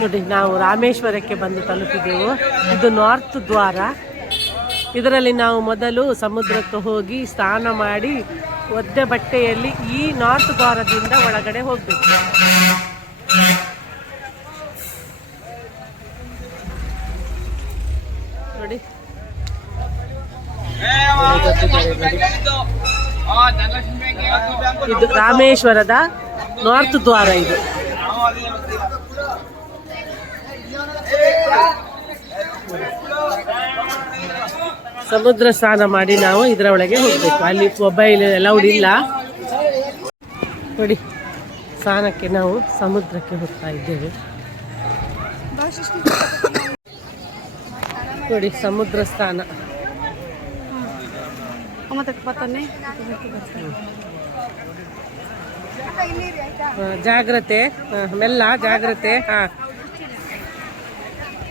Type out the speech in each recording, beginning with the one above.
ನೋಡಿ, ನಾವು ರಾಮೇಶ್ವರಕ್ಕೆ ಬಂದು ತಲುಪಿದೆವು. ಇದು ನಾರ್ತ್ ದ್ವಾರ. ಇದರಲ್ಲಿ ನಾವು ಮೊದಲು ಸಮುದ್ರಕ್ಕೆ ಹೋಗಿ ಸ್ನಾನ ಮಾಡಿ ಒದ್ದೆ ಬಟ್ಟೆಯಲ್ಲಿ ಈ ನಾರ್ತ್ ದ್ವಾರದಿಂದ ಒಳಗಡೆ ಹೋಗಬೇಕು. ನೋಡಿ. ಇದು ರಾಮೇಶ್ವರದ ನಾರ್ತ್ ದ್ವಾರ ಇದು. ಸಮುದ್ರ ಸ್ನಾನ ಮಾಡಿ ನಾವು ಇದರ ಒಳಗೆ ಹೋಗ್ಬೇಕು. ಅಲ್ಲಿ ಮೊಬೈಲ್ ಎಲ್ಲ ಇಲ್ಲ. ನೋಡಿ, ಸ್ನಾನಕ್ಕೆ ನಾವು ಸಮುದ್ರಕ್ಕೆ ಹೋಗ್ತಾ ಇದ್ದೇವೆ. ನೋಡಿ, ಸಮುದ್ರ ಸ್ನಾನ. ಜಾಗ್ರತೆ ಮೆಲ್ಲ ಜಾಗ್ರತೆ, ಹಾ.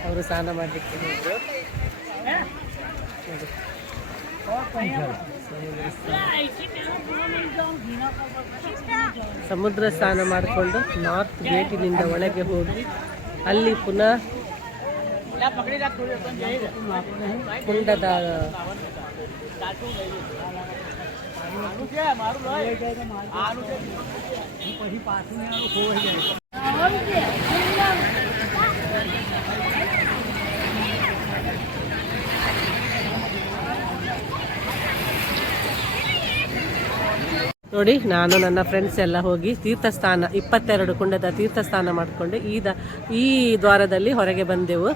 ಅವರು ಸ್ನಾನ ಮಾಡಲಿಕ್ಕೆ. ಸಮುದ್ರ ಸ್ನಾನ ಮಾಡಿಕೊಂಡು ನಾರ್ತ್ ಗೇಟಿನಿಂದ ಒಳಗೆ ಹೋಗಿ ಅಲ್ಲಿ ಪುನಃ ಕುಂಡದ ನೋಡಿ, ನಾನು ನನ್ನ ಫ್ರೆಂಡ್ಸ್ ಎಲ್ಲ ಹೋಗಿ ತೀರ್ಥಸ್ಥಾನ, ಇಪ್ಪತ್ತೆರಡು ಕುಂಡದ ತೀರ್ಥಸ್ಥಾನ ಮಾಡಿಕೊಂಡು ಈ ದ, ಈ ದ್ವಾರದಲ್ಲಿ ಹೊರಗೆ ಬಂದೆವು.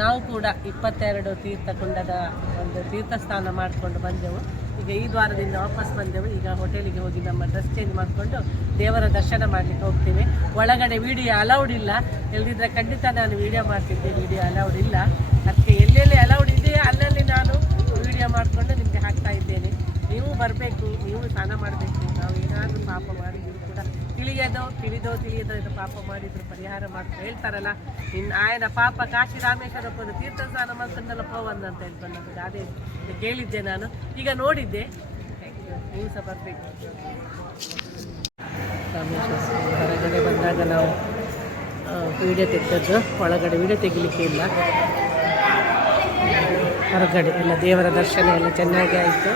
ನಾವು ಕೂಡ ಇಪ್ಪತ್ತೆರಡು ತೀರ್ಥ ಕುಂಡದ ಒಂದು ತೀರ್ಥಸ್ಥಾನ ಮಾಡಿಕೊಂಡು ಬಂದೆವು. ಈಗ ಈ ದ್ವಾರದಿಂದ ವಾಪಸ್ ಬಂದೆವು. ಈಗ ಹೋಟೆಲಿಗೆ ಹೋಗಿ ನಮ್ಮ ಡ್ರೆಸ್ ಚೇಂಜ್ ಮಾಡಿಕೊಂಡು ದೇವರ ದರ್ಶನ ಮಾಡಲಿಕ್ಕೆ ಹೋಗ್ತೀವಿ. ಒಳಗಡೆ ವಿಡಿಯೋ ಅಲೌಡ್ ಇಲ್ಲ. ಎಲ್ಲಿದ್ರೆ ಖಂಡಿತ ನಾನು ವಿಡಿಯೋ ಮಾಡ್ತಿದ್ದೆ ವಿಡಿಯೋ ಅಲೌಡ್ ಇಲ್ಲ. ಅದಕ್ಕೆ ಎಲ್ಲೆಲ್ಲಿ ಅಲೌಡ್ ಇದೆಯೋ ಅಲ್ಲಲ್ಲಿ ನಾನು ವಿಡಿಯೋ ಮಾಡಿಕೊಂಡು ನಿಮಗೆ ಹಾಕ್ತಾ ಇದ್ದೇನೆ ನೀವು ಬರಬೇಕು, ನೀವು ಸ್ನಾನ ಮಾಡಬೇಕು, ನಾವು ಏನಾದರೂ ಪಾಪ ಮಾಡಿದ್ರು ಕೂಡ ತಿಳಿಯದೋ, ತಿಳಿದೋ ತಿಳಿಯದೋ ಇದು ಪಾಪ ಮಾಡಿದ್ರು ಪರಿಹಾರ ಮಾಡ್ತಾ ಹೇಳ್ತಾರಲ್ಲ. ಇನ್ನು ಆಯನ ಪಾಪ ಕಾಶಿ ರಾಮೇಶ್ವರಪ್ಪನ ತೀರ್ಥ ಸ್ನಾನ ಮಾಡ್ಕೊಂಡಲ್ಲ ಪೋವನ್ ಅಂತ ಹೇಳ್ಕೊಂಡು ನಮಗೆ ಅದೇ ಕೇಳಿದ್ದೆ ನಾನು. ಈಗ ನೋಡಿದ್ದೆ. ನೀವು ಸಹ ಬರಬೇಕು. ಹೊರಗಡೆ ಬಂದಾಗ ನಾವು ವಿಡಿಯೋ ತೆಗೆದದ್ದು. ಒಳಗಡೆ ವಿಡಿಯೋ ತೆಗಿಲಿಕ್ಕೆ ಇಲ್ಲ. ಹೊರಗಡೆ ಎಲ್ಲ ದೇವರ ದರ್ಶನ ಎಲ್ಲ ಚೆನ್ನಾಗಿ ಆಯಿತು.